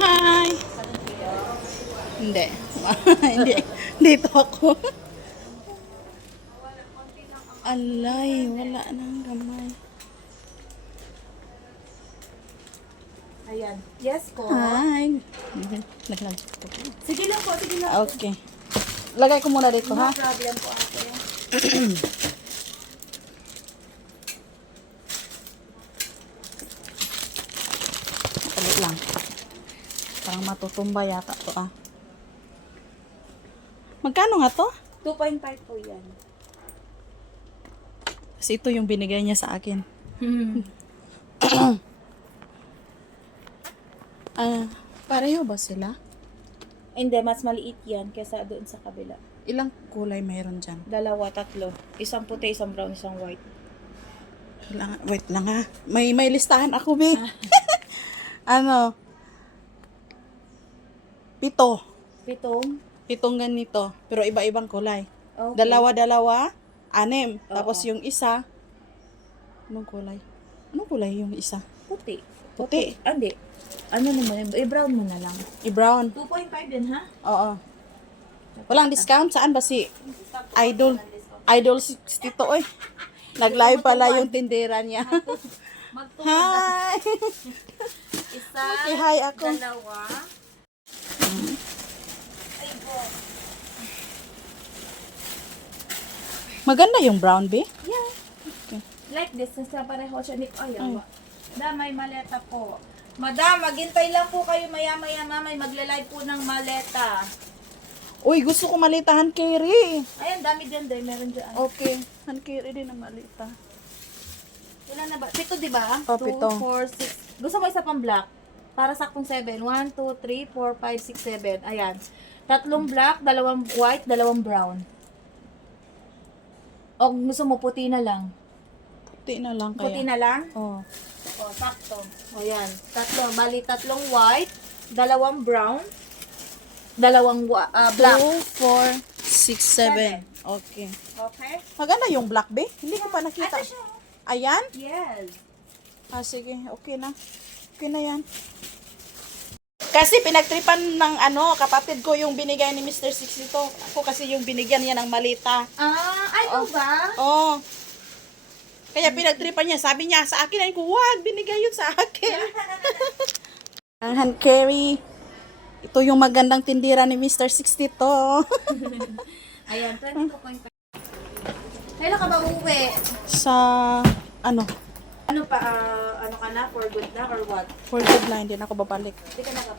Hi! Hindi. Hindi. Dito ako. Alay, wala nang gamay. Ayan. Yes po. Hi! Naglansi ko. Sige lang po, sige lang. Okay. Lagay ko muna dito, No ha? problem po ate. Talit lang. Parang matutumba yata to, ah. Magkano nga to? 2.5 po yan. Kasi ito yung binigay niya sa akin. Pareho ba sila? Hindi, mas maliit yan kesa doon sa kabila. Ilang kulay mayroon dyan? 2, 3. Isang puti, isang brown, isang white. Wait lang ha. May listahan ako, be. Ano? 7. 7. 7 ganito. Pero iba-ibang kulay. Okay. 2, 6. Tapos Oo. yung isa, anong kulay? Anong kulay yung isa? Puti. Puti. Hindi. Ano naman, i-brown mo na lang. I-brown. 2.5 din, ha? Oo. Walang discount? Saan ba si Idol? Idol si Tito, oy. Nag-live pala yung tindera niya. Hi! Isa, Okay, hi ako. 2. Ay, po. Maganda yung brown, be. Yeah. Okay. Like this, nasa pareho siya ni Ayaw. Madam, may maleta po. Madam, maghintay lang po kayo maya-maya, may magla-live po ng maleta. Uy, gusto ko malitahan carry. Ayan, dami dyan din. Meron dyan. Okay. Han carry din ang malita. Ilan na ba? 7, di ba? Oh, 2, 7. 4, 6. Gusto mo isa pang black? Para saktong 7. 1, 2, 3, 4, 5, 6, 7. Ayan. 3 black, 2 white, 2 brown. O gusto mo puti na lang? Puti na lang kaya. Puti na lang? Oh. O, sakto. O yan. 3. Bali, 3 white, 2 brown, 2 black. 2, 4, 6, 7. Okay. Okay? Maganda yung black, be. Hindi ko pa nakita. Ito siya. Ayan? Yes. Sige. Okay na. Okay na yan. Kasi pinagtripan ng kapatid ko yung binigay ni Mr. Six ito. Ako kasi yung binigyan niya ng malita. Ano ba? Oh. Kaya pinagtripan niya. Sabi niya sa akin, ay ko, wag, binigay yun sa akin. Ang hand carry. Ito yung magandang tindira ni Mr. 60 to. Ayan, 22.5. Kailan ka ba uuwi? Sa, Ano pa, ano ka na? For good na or what? for good na, hindi na ako babalik. Hindi ka na